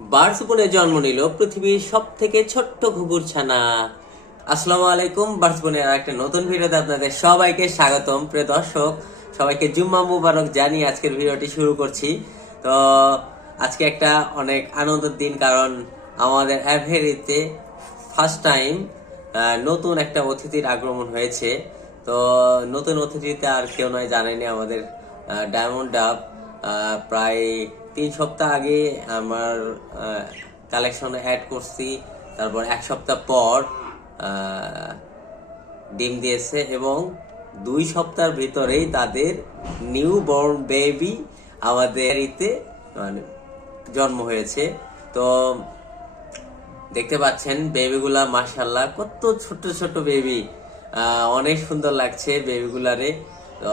বার্সবনে জন্ম নিল পৃথিবীর সব থেকে ছোট্ট ঘুঘুর ছানা। আসসালামু আলাইকুম, বার্সবনের একটা নতুন ভিডিওতে আপনাদের সবাইকে স্বাগতম। প্রিয় দর্শক, সবাইকে জুম্মা মুবারক জানিয়ে আজকের ভিডিওটি শুরু করছি। তো আজকে একটা অনেক আনন্দের দিন, কারণ আমাদের অ্যাভেরিতে ফার্স্ট টাইম নতুন একটা অতিথির আগমন হয়েছে। তো নতুন অতিথিতে আর কেউ নয়, জানেনি আমাদের ডায়মন্ড ডাব। প্রায় 3 সপ্তাহ আগে আমার কালেকশনে অ্যাড করছি, তারপর 1 সপ্তাহ পর ডিম দিয়েছে এবং 2 সপ্তাহের ভিতরেই তাদের নিউ বর্ন বেবি আমাদের ইতে মানে জন্ম হয়েছে। তো দেখতে পাচ্ছেন বেবিগুলা, মাশাল্লাহ কত ছোট ছোট বেবি, অনেক সুন্দর লাগছে বেবিগুলারে। তো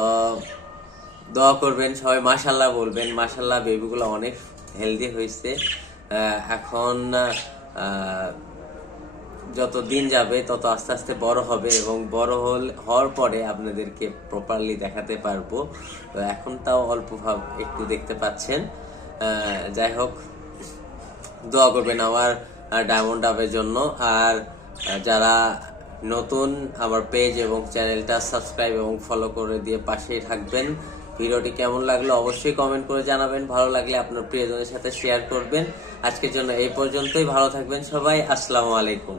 দোয়া করবেন সবাই, মাশাল্লাহ বলবেন। মাশাল্লাহ বেবিগুলো অনেক হেলদি হয়েছে। এখন যত দিন যাবে তত আস্তে আস্তে বড় হবে এবং বড় হওয়ার পরে আপনাদেরকে প্রপারলি দেখাতে পারবো। তো এখন তাও অল্প ভাব একটু দেখতে পাচ্ছেন। যাই হোক, দোয়া করবেন আমার ডায়মন্ড ডাবের জন্য। আর যারা নতুন, আমার পেজ এবং চ্যানেলটা সাবস্ক্রাইব এবং ফলো করে দিয়ে পাশেই থাকবেন। ভিডিওটি কেমন লাগলো অবশ্যই কমেন্ট করে জানাবেন। ভালো লাগলে আপনার প্রিয়জনের সাথে শেয়ার করবেন। আজকের জন্য এই পর্যন্তই। ভালো থাকবেন সবাই। আসসালামু আলাইকুম।